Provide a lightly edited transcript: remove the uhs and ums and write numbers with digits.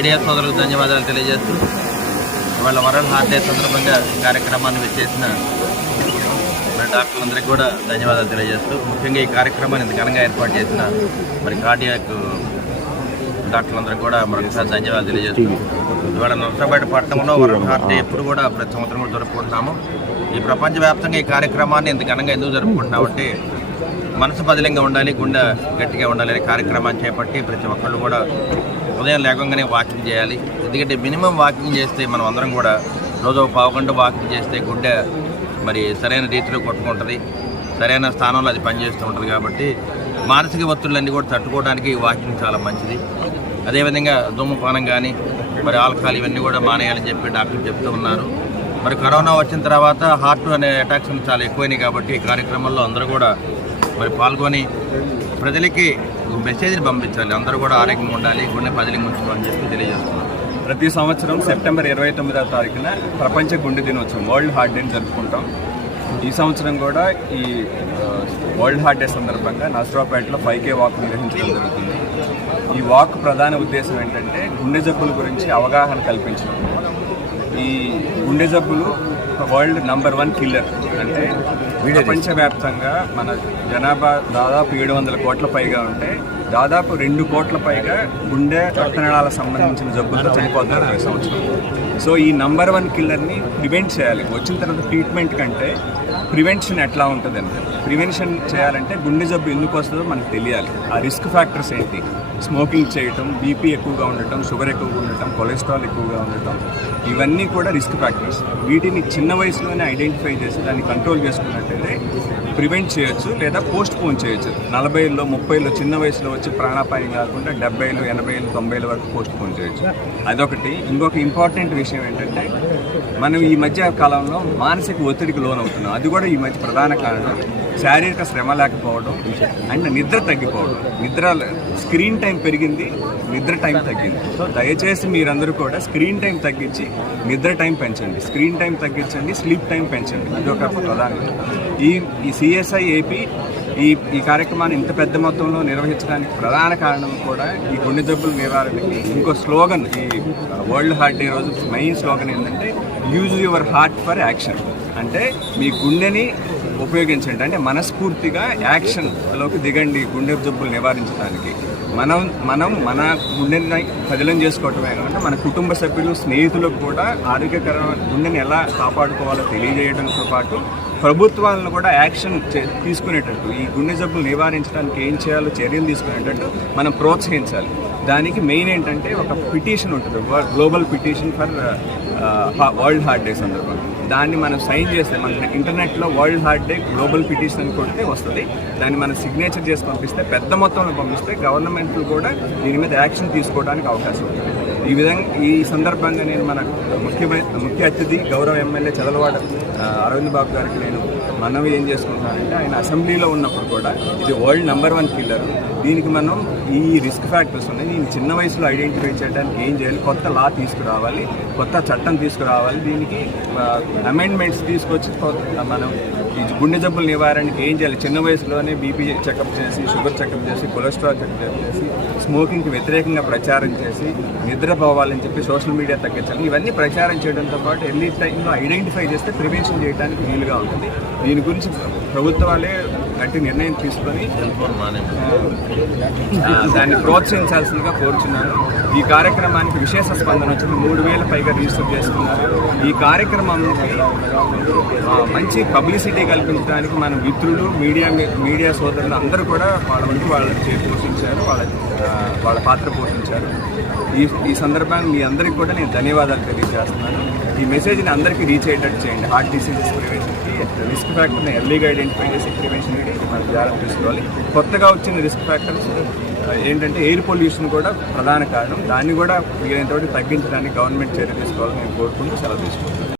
Media సోదరులకు ధన్యవాదాలు తెలియజేస్తూ వాళ్ళ వరల్డ్ హార్ట్ డే సందర్భంగా కార్యక్రమాన్ని విచ్చేసిన డాక్టర్లందరికీ కూడా ధన్యవాదాలు తెలియజేస్తూ ముఖ్యంగా ఈ కార్యక్రమాన్ని ఇంత ఘనంగా ఏర్పాటు చేసిన కార్డియాక్ డాక్టర్లందరికీ కూడా మరొకసారి ధన్యవాదాలు తెలియజేస్తూ ఇవాళ నర్సాపేట పట్టణంలో వరల్డ్ హార్ట్ డే ఎప్పుడు కూడా ప్రతి సంవత్సరం కూడా జరుపుకుంటున్నాము. ఈ ప్రపంచవ్యాప్తంగా ఈ కార్యక్రమాన్ని ఇంత ఘనంగా ఎందుకు జరుపుకుంటున్నామంటే మనసు బదిలంగా ఉండాలి, గుండె గట్టిగా ఉండాలి అనే కార్యక్రమాన్ని చేపట్టి ప్రతి ఒక్కళ్ళు కూడా ఉదయం లేవగానే వాకింగ్ చేయాలి. ఎందుకంటే మినిమం వాకింగ్ చేస్తే మనం అందరం కూడా రోజు 1/2 గంట వాకింగ్ చేస్తే గుండె మరి సరైన రీతిలో కొట్టుకుంటుంది, సరైన స్థానంలో అది పనిచేస్తూ ఉంటుంది. కాబట్టి మానసిక ఒత్తిళ్ళన్నీ కూడా తట్టుకోవడానికి వాకింగ్ చాలా మంచిది. అదేవిధంగా ధూమపానం కానీ మరి ఆల్కహాల్ ఇవన్నీ కూడా మానేయాలని చెప్పి డాక్టర్లు చెప్తూ ఉన్నారు. మరి కరోనా వచ్చిన తర్వాత హార్ట్ అనే అటాక్స్ చాలా ఎక్కువైనాయి. కాబట్టి ఈ కార్యక్రమంలో అందరూ కూడా మరి పాల్గొని ప్రజలకి మెసేజ్ని పంపించాలి, అందరూ కూడా ఆరోగ్యంగా ఉండాలి, గుండె పదిలింగా ఉంచుకోవాలని చెప్పి తెలియజేస్తున్నాం. ప్రతి సంవత్సరం సెప్టెంబర్ 29వ తారీఖున ప్రపంచ గుండె దినోత్సవం వరల్డ్ హార్ట్ డేని జరుపుకుంటాం. ఈ సంవత్సరం కూడా ఈ వరల్డ్ హార్ట్ డే సందర్భంగా నర్సరావుపేటలో 5K వాక్ నిర్వహించడం జరుగుతుంది. ఈ వాక్ ప్రధాన ఉద్దేశం ఏంటంటే గుండె జబ్బుల గురించి అవగాహన కల్పించడం. ఈ గుండె జబ్బులు వరల్డ్ నంబర్ 1 కిల్లర్. అంటే ప్రపంచవ్యాప్తంగా మన జనాభా దాదాపు 700 కోట్ల పైగా ఉంటే దాదాపు 2 కోట్ల పైగా గుండె రక్తనాళాలకు సంబంధించిన జబ్బులతో చనిపోతున్నారు ప్రతి సంవత్సరం. సో ఈ నంబర్ 1 కిల్లర్ని ప్రివెంట్ చేయాలి. వచ్చిన తర్వాత ట్రీట్మెంట్ కంటే ప్రివెన్షన్ ఎట్లా ఉంటుందంటే, ప్రివెన్షన్ చేయాలంటే గుండె జబ్బు ఎందుకు వస్తుందో మనకు తెలియాలి. ఆ రిస్క్ ఫ్యాక్టర్స్ ఏంటి? స్మోకింగ్ చేయటం, బీపీ ఎక్కువగా ఉండటం, షుగర్ ఎక్కువగా ఉండటం, కొలెస్ట్రాల్ ఎక్కువగా ఉండటం, ఇవన్నీ కూడా రిస్క్ ఫ్యాక్టర్స్. వీటిని చిన్న వయసులోనే ఐడెంటిఫై చేసి దాన్ని కంట్రోల్ చేసుకున్నట్టయితే ప్రివెంట్ చేయొచ్చు లేదా పోస్ట్ పోన్ చేయొచ్చు. 40లో 30లో చిన్న వయసులో వచ్చి ప్రాణాపాయం కాకుండా 70, 80, 90 వరకు పోస్ట్ పోన్ చేయొచ్చు. అదొకటి. ఇంకొక ఇంపార్టెంట్ విషయం ఏంటంటే మనం ఈ మధ్య కాలంలో మానసిక ఒత్తిడికి లోనవుతున్నాం. అది కూడా ఈ మధ్య ప్రధాన కారణం శారీరక శ్రమ లేకపోవడం అండ్ నిద్ర తగ్గిపోవడం. నిద్ర స్క్రీన్ టైం పెరిగింది, నిద్ర టైం తగ్గింది. సో దయచేసి మీరందరూ కూడా స్క్రీన్ టైం తగ్గించి నిద్ర టైం పెంచండి, స్క్రీన్ టైం తగ్గించండి, స్లీప్ టైం పెంచండి. ఇది ఒక ప్రధానం. ఈ CSI AP ఈ కార్యక్రమాన్ని ఇంత పెద్ద మొత్తంలో నిర్వహించడానికి ప్రధాన కారణం కూడా ఈ గుండె జబ్బుల నివారణకి ఇంకో స్లోగన్. ఈ వరల్డ్ హార్ట్ డే రోజు మెయిన్ స్లోగన్ ఏంటంటే use your heart for action. అంటే మీ గుండెని ఉపయోగించండి, అంటే మనస్ఫూర్తిగా యాక్షన్లోకి దిగండి గుండె జబ్బులు నివారించడానికి. మనం మన గుండెని పదిలం చేసుకోవటమే కాకుండా మన కుటుంబ సభ్యులు, స్నేహితులకు కూడా ఆరోగ్యకరమైన గుండెని ఎలా కాపాడుకోవాలో తెలియజేయడంతో పాటు ప్రభుత్వాలను కూడా యాక్షన్ తీసుకునేటట్టు, ఈ గుండె జబ్బులు నివారించడానికి ఏం చేయాలో చర్యలు తీసుకునేటట్టు మనం ప్రోత్సహించాలి. దానికి మెయిన్ ఏంటంటే ఒక పిటిషన్ ఉంటుంది, global petition for world heart day సందర్భంగా. దాన్ని మనం సైన్ చేస్తే మన ఇంటర్నెట్లో world heart day global petition కొడితే వస్తుంది. దాన్ని మనం సిగ్నేచర్ చేసి పంపిస్తే, పెద్ద మొత్తంలో పంపిస్తే గవర్నమెంట్లు కూడా దీని మీద యాక్షన్ తీసుకోవడానికి అవకాశం ఉంటుంది. ఈ సందర్భంగా నేను మన ముఖ్య అతిథి గౌరవ ఎమ్మెల్యే చదలవాడ అరవింద్ బాబు గారికి నేను మనవి ఏం చేసుకుంటున్నానంటే, ఆయన అసెంబ్లీలో ఉన్నప్పుడు కూడా ఇది వరల్డ్ నంబర్ 1 కిల్లర్. దీనికి మనం ఈ రిస్క్ ఫ్యాక్టర్స్ ఉన్నాయి, దీన్ని చిన్న వయసులో ఐడెంటిఫై చేయడానికి ఏం చేయాలి? కొత్త లా తీసుకురావాలి, కొత్త చట్టం తీసుకురావాలి. దీనికి అమెండ్మెంట్స్ తీసుకొచ్చి మనం ఈ గుండె జబ్బుల నివారణకి ఏం చేయాలి? చిన్న వయసులోనే బీపీ చెకప్ చేసి, షుగర్ చెకప్ చేసి, కొలెస్ట్రాల్ చెకప్ చేసి, స్మోకింగ్కి వ్యతిరేకంగా ప్రచారం చేసి, నిద్రపోవాలని చెప్పి సోషల్ మీడియా తగ్గించాలి. ఇవన్నీ ప్రచారం చేయడంతో పాటు ఎర్లీ టైంలో ఐడెంటిఫై చేస్తే ప్రివెన్షన్ చేయడానికి వీలుగా ఉంటుంది. దీని గురించి ప్రభుత్వాలే గట్టి నిర్ణయం తీసుకొని దాన్ని ప్రోత్సహించాల్సిందిగా కోరుచున్నాను. ఈ కార్యక్రమానికి విశేష స్పందన వచ్చింది. 3000 పైగా రిజిస్టర్ చేస్తున్నారు. ఈ కార్యక్రమానికి మంచి పబ్లిసిటీ కల్పించడానికి మన మిత్రులు, మీడియా సోదరులు అందరూ కూడా వాళ్ళ వంతు వాళ్ళకి పోషించారు, వాళ్ళ పాత్ర పోషించారు. ఈ సందర్భాన్ని మీ అందరికీ కూడా నేను ధన్యవాదాలు తెలియజేస్తున్నాను. ఈ మెసేజ్ని అందరికీ రీచ్ అయ్యేటట్టు చేయండి. హార్ట్ డిసీజెస్ ప్రివెన్షన్కి రిస్క్ ఫ్యాక్టర్ని ఎర్లీగా ఐడెంటిఫై చేసి ప్రివెన్షన్కి మనం జాగ్రత్త తీసుకోవాలి. కొత్తగా వచ్చిన రిస్క్ ఫ్యాక్టర్స్ ఏంటంటే ఎయిర్ పొల్యూషన్ కూడా ప్రధాన కారణం. దాన్ని కూడా వీలైనంతవరకు తగ్గించడానికి గవర్నమెంట్ చర్య తీసుకోవాలని నేను కోరుకుంటూ సెలవు తీసుకుంటాను.